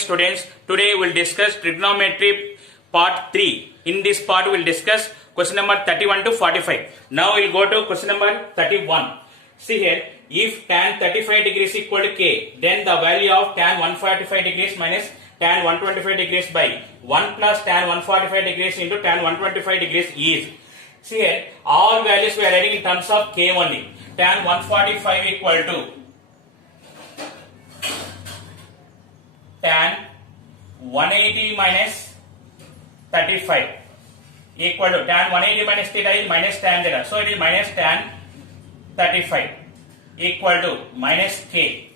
students. Today we will discuss trigonometry part 3. In this part we will discuss question number 31 to 45. Now we will go to question number 31. See here, if tan 35 degrees equal to k, then the value of tan 145 degrees minus tan 125 degrees by 1 plus tan 145 degrees into tan 125 degrees is. See here, all values we are writing in terms of k only. Tan 145 equal to tan 180 minus 35 equal to tan 180 minus theta is minus tan theta. So it is minus tan 35 equal to minus k.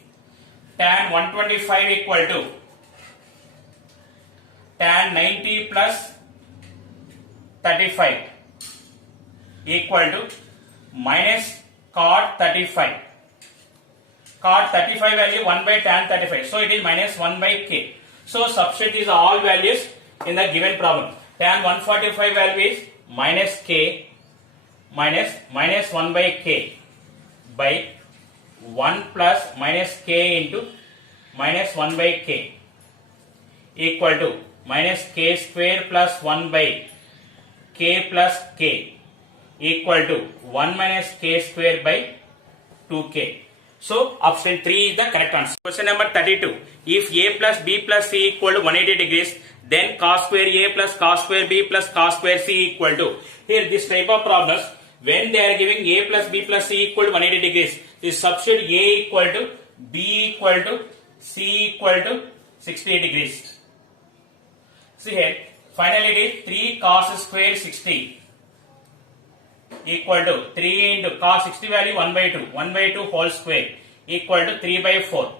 Tan 125 equal to tan 90 plus 35 equal to minus cot 35. Cot 35 value 1 by tan 35. So it is minus 1 by k. So substitute these all values in the given problem. Tan 145 value is minus k minus 1 by k by 1 plus minus k into minus 1 by k equal to minus k square plus 1 by k plus k equal to 1 minus k square by 2k. So option 3 is the correct answer. Question number 32. If a plus b plus c equal to 180 degrees, then cos square a plus cos square b plus cos square c equal to. Here this type of problems, when they are giving a plus b plus c equal to 180 degrees, is substitute a equal to b equal to c equal to 60 degrees. See here, finally it is 3 cos square 60 equal to 3 into cos 60 value 1 by 2 whole square equal to 3 by 4.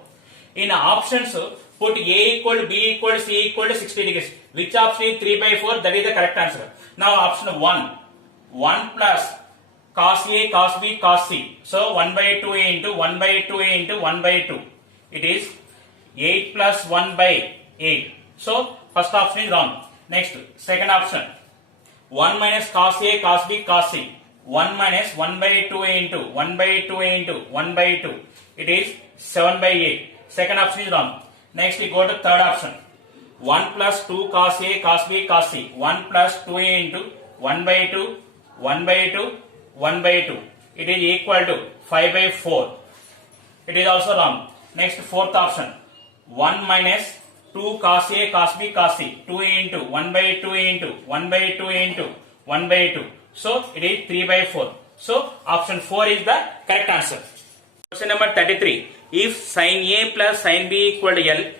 In options, put a equal to b equal to c equal to 60 degrees. Which option is 3 by 4? That is the correct answer. Now option 1 plus cos a cos b cos c. So 1 by 2 into 1 by 2 into 1 by 2. It is 8 plus 1 by 8. So first option is wrong. Next, second option 1 minus cos a cos b cos c. 1 minus 1 by 2 into 1 by 2 into 1 by 2. It is 7 by 8. Second option is wrong. Next we go to third option. 1 plus 2 cos a cos b cos c. 1 plus 2a into 1 by 2 1 by 2 1 by 2. It is equal to 5 by 4. It is also wrong. Next fourth option. 1 minus 2 cos a cos b cos c. 2a into 1 by 2 into 1 by 2 into 1 by 2. So it is 3 by 4. So option 4 is the correct answer. Question number 33. If sin a plus sin b equal to L,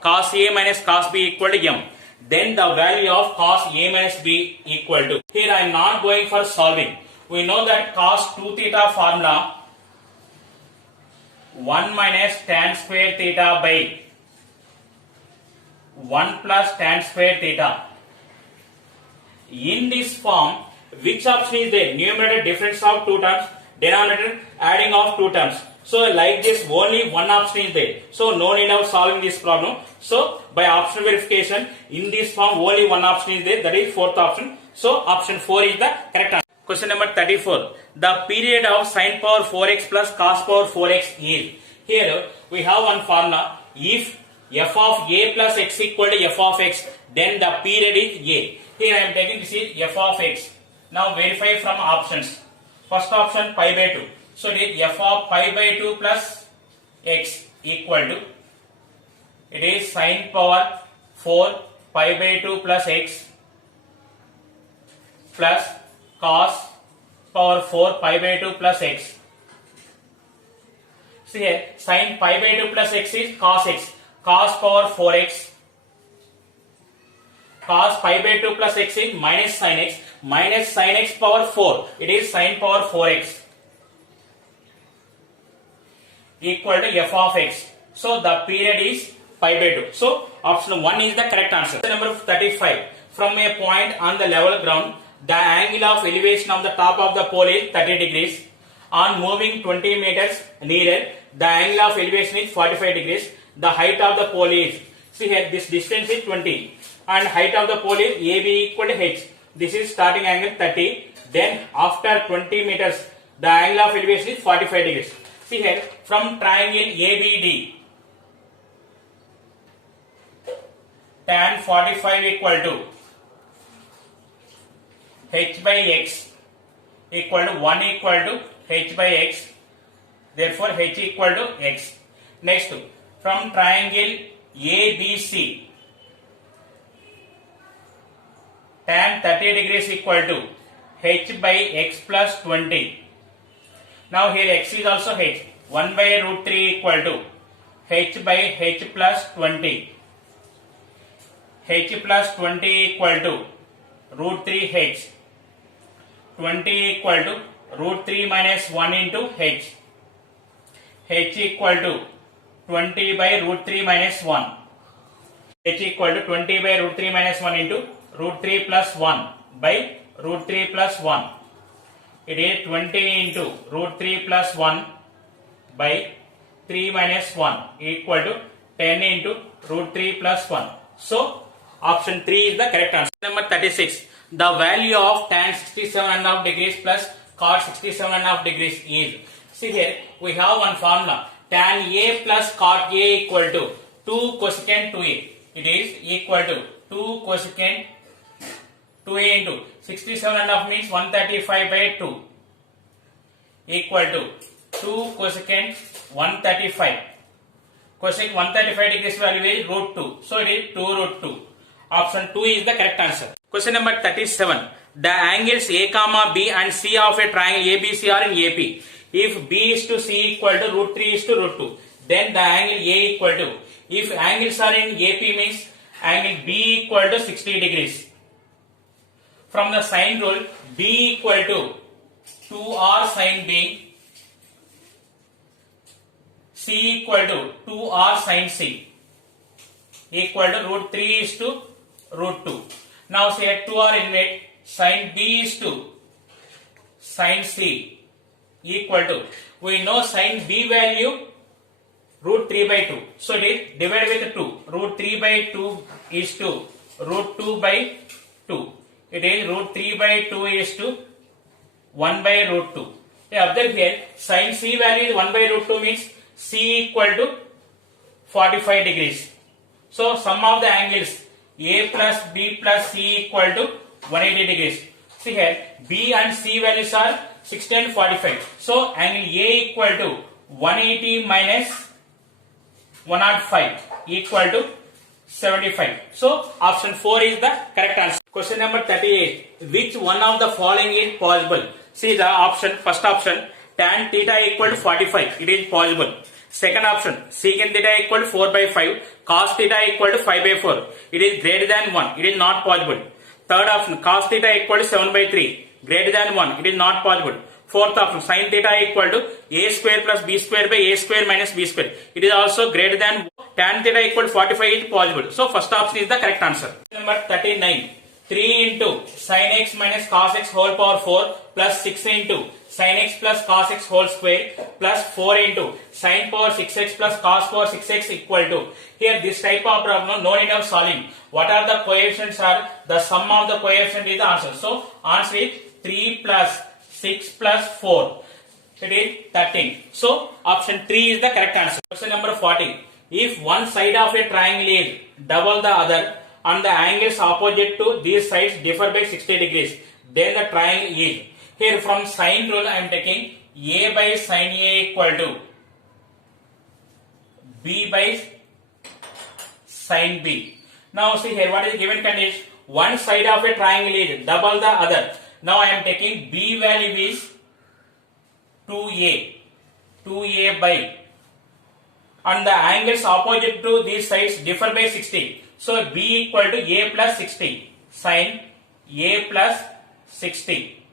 cos a minus cos b equal to M, then the value of cos a minus b equal to. Here I am not going for solving. We know that cos 2 theta formula 1 minus tan square theta by 1 plus tan square theta. In this form, which option is there? Numerator difference of 2 terms, denominator adding of 2 terms. So like this, only one option is there. So no need of solving this problem. So by option verification, in this form only one option is there, that is fourth option. So option 4 is the correct answer. Question number 34. The period of sin power 4x plus cos power 4x is. Here we have one formula. If f of a plus x equal to f of x, then the period is a. Here I am taking this is f of x. Now verify from options. First option pi by 2. So it is f of pi by 2 plus x equal to, it is sin power 4 pi by 2 plus x plus cos power 4 pi by 2 plus x. See here, sin pi by 2 plus x is cos x. Cos power 4x. Cos pi by 2 plus x is minus sin x. Minus sin x power 4. It is sin power 4x equal to f of x. So the period is pi by 2. So option 1 is the correct answer. Number 35. From a point on the level ground, the angle of elevation of the top of the pole is 30 degrees. On moving 20 meters nearer, the angle of elevation is 45 degrees. The height of the pole is, see here, this distance is 20 and height of the pole is AB equal to h. This is starting angle 30. Then after 20 meters, the angle of elevation is 45 degrees. See here, from triangle ABD, tan 45 equal to h by x equal to 1 equal to h by x. Therefore, h equal to x. Next, from triangle ABC, tan 30 degrees equal to h by x plus 20. Now here x is also h. 1 by root 3 equal to h by h plus 20. h plus 20 equal to root 3 h. 20 equal to root 3 minus 1 into h. h equal to 20 by root 3 minus 1. h equal to 20 by root 3 minus 1 into root 3 plus 1 by root 3 plus 1. It is 20 into root 3 plus 1 by 3 minus 1 equal to 10 into root 3 plus 1. So, option 3 is the correct answer. Number 36. The value of tan 67.5 degrees plus cot 67.5 degrees is. See here, we have one formula. Tan A plus cot A equal to 2 cosecant 2A. It is equal to 2 cosecant 2A into 67.5 means 135 by 2 equal to 2 cosecant 135. Cosecant 135 degrees value is root 2. So it is 2 root 2. Option 2 is the correct answer. Question number 37. The angles A comma B and C of a triangle ABC are in AP. If B is to C equal to root 3 is to root 2, then the angle A equal to, if angles are in AP means angle B equal to 60 degrees. From the sine rule, B equal to 2R sine B, C equal to 2R sine C, equal to root 3 is to root 2. Now say 2R invert, sine B is to sine C equal to, we know sine B value root 3 by 2. So it is divided with 2. Root 3 by 2 is to root 2 by 2. It is root 3 by 2 is to 1 by root 2. Observe here, sine C value is 1 by root 2 means C equal to 45 degrees. So sum of the angles A plus B plus C equal to 180 degrees. See here, B and C values are 60 and 45. So angle A equal to 180 minus 105 equal to 75. So option 4 is the correct answer. Question number 38. Which one of the following is possible? See the option, first option, tan theta equal to 45. It is possible. Second option, secant theta equal to 4 by 5. Cos theta equal to 5 by 4. It is greater than 1. It is not possible. Third option, cos theta equal to 7 by 3. Greater than 1. It is not possible. Fourth option, sin theta equal to a square plus b square by a square minus b square. It is also greater than tan theta equal to 45 is possible. So first option is the correct answer. Number 39. 3 into sin x minus cos x whole power 4 plus 6 into sin x plus cos x whole square plus 4 into sin power 6x plus cos power 6x equal to. Here this type of problem no need of solving. What are the coefficients are? The sum of the coefficient is the answer. So answer is 3 plus 6 plus 4. It is 13. So option 3 is the correct answer. Question number 40. If one side of a triangle is double the other and the angles opposite to these sides differ by 60 degrees, then the triangle is. Here from sine rule I am taking A by sine A equal to B by sine B. Now see here what is the given condition. One side of a triangle is double the other. Now I am taking B value is 2A by, and the angles opposite to these sides differ by 60. So B equal to A plus 60, sin A plus 60.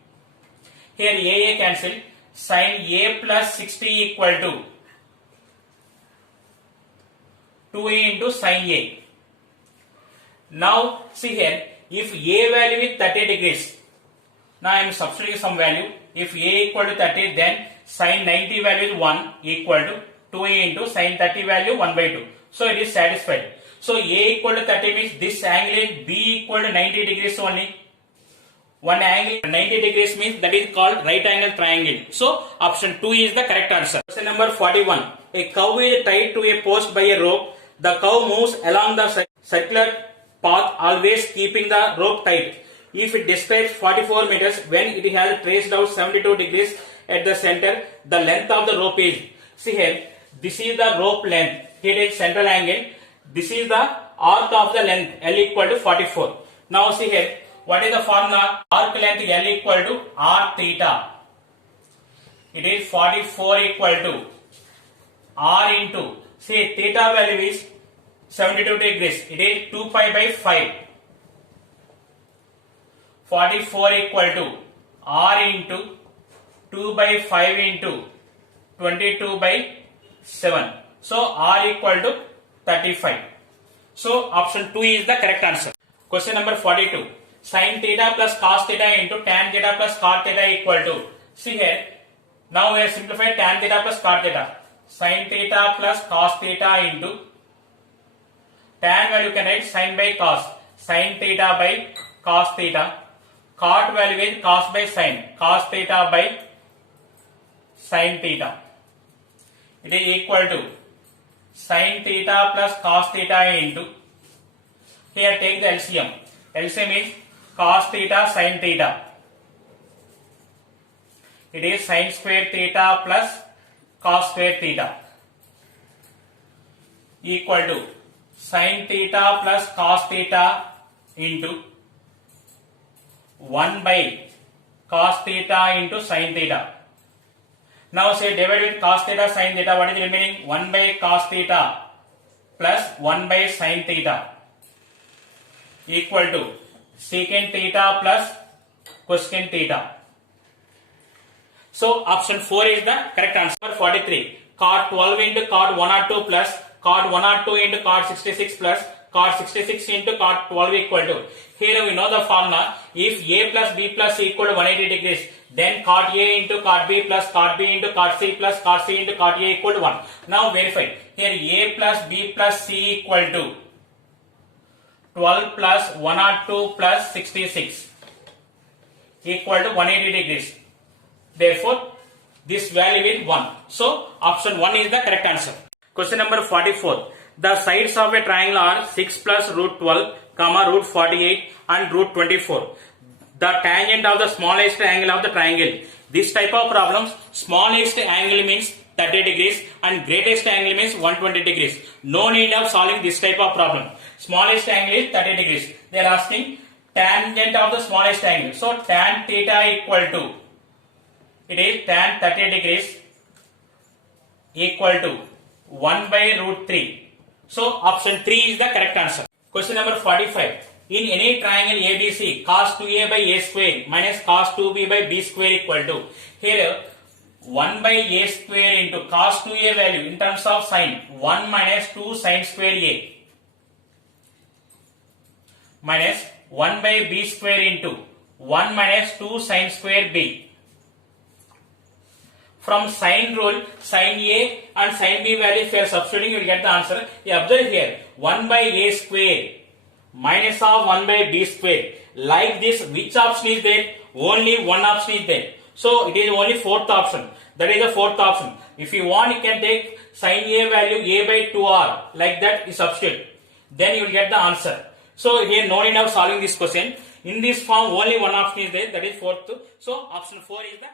Here A cancel, sin A plus 60 equal to 2A into sin A. Now see here, if A value is 30 degrees, now I am substituting some value. If A equal to 30, then sin 90 value is 1 equal to 2A into sin 30 value 1 by 2. So it is satisfied. So A equal to 30 means this angle is B equal to 90 degrees only. One angle 90 degrees means that is called right angle triangle. So option 2 is the correct answer. Question number 41. A cow is tied to a post by a rope. The cow moves along the circular path, always keeping the rope tight. If it describes 44 meters when it has traced out 72 degrees at the center, the length of the rope is, see here, this is the rope length, here is central angle, this is the arc of the length, L equal to 44. Now see here, what is the formula? Arc length L equal to R theta. It is 44 equal to R into, see theta value is 72 degrees, it is 2 pi by 5. 44 equal to R into 2 by 5 into 22 by 7. So R equal to 35. So option 2 is the correct answer. Question number 42. Sin theta plus cos theta into tan theta plus cot theta equal to, see here, now we have simplified tan theta plus cot theta. Sin theta plus cos theta into tan value can write sin by cos, sin theta by cos theta. Cot value is cos by sin, cos theta by sin theta. It is equal to sin theta plus cos theta into, here take the LCM. LCM is cos theta sin theta. It is sin square theta plus cos square theta equal to sin theta plus cos theta into 1 by cos theta into sin theta. Now say divide with cos theta sin theta, what is remaining? 1 by cos theta plus 1 by sin theta equal to secant theta plus cosecant theta. So option 4 is the correct answer. 43. Cot 12 into cot 102 plus cot 102 into cot 66 plus cot 66 into cot 12 equal to. Here we know the formula. If A plus B plus C equal to 180 degrees, then cot A into cot B plus cot B into cot C plus cot C into cot A equal to 1. Now verify. Here A plus B plus C equal to 12 plus 102 plus 66 equal to 180 degrees. Therefore, this value is 1. So, option 1 is the correct answer. Question number 44. The sides of a triangle are 6 plus root 12, comma root 48 and root 24. The tangent of the smallest angle of the triangle. This type of problems, smallest angle means 30 degrees and greatest angle means 120 degrees. No need of solving this type of problem. Smallest angle is 30 degrees. They are asking tangent of the smallest angle. So, tan theta equal to, it is tan 30 degrees equal to 1 by root 3. So, option 3 is the correct answer. Question number 45. In any triangle ABC, cos 2a by a square minus cos 2b by b square equal to, here 1 by a square into cos 2a value in terms of sin, 1 minus 2 sin square a minus 1 by b square into 1 minus 2 sin square b. From sin rule, sin A and sin B value if you are substituting, you will get the answer. You observe here, 1 by A square minus of 1 by B square. Like this, which option is there? Only one option is there. So, it is only fourth option. That is the fourth option. If you want, you can take sin A value A by 2R. Like that, you substitute. Then you will get the answer. So, here no need of solving this question. In this form, only one option is there. That is fourth. So, option 4 is the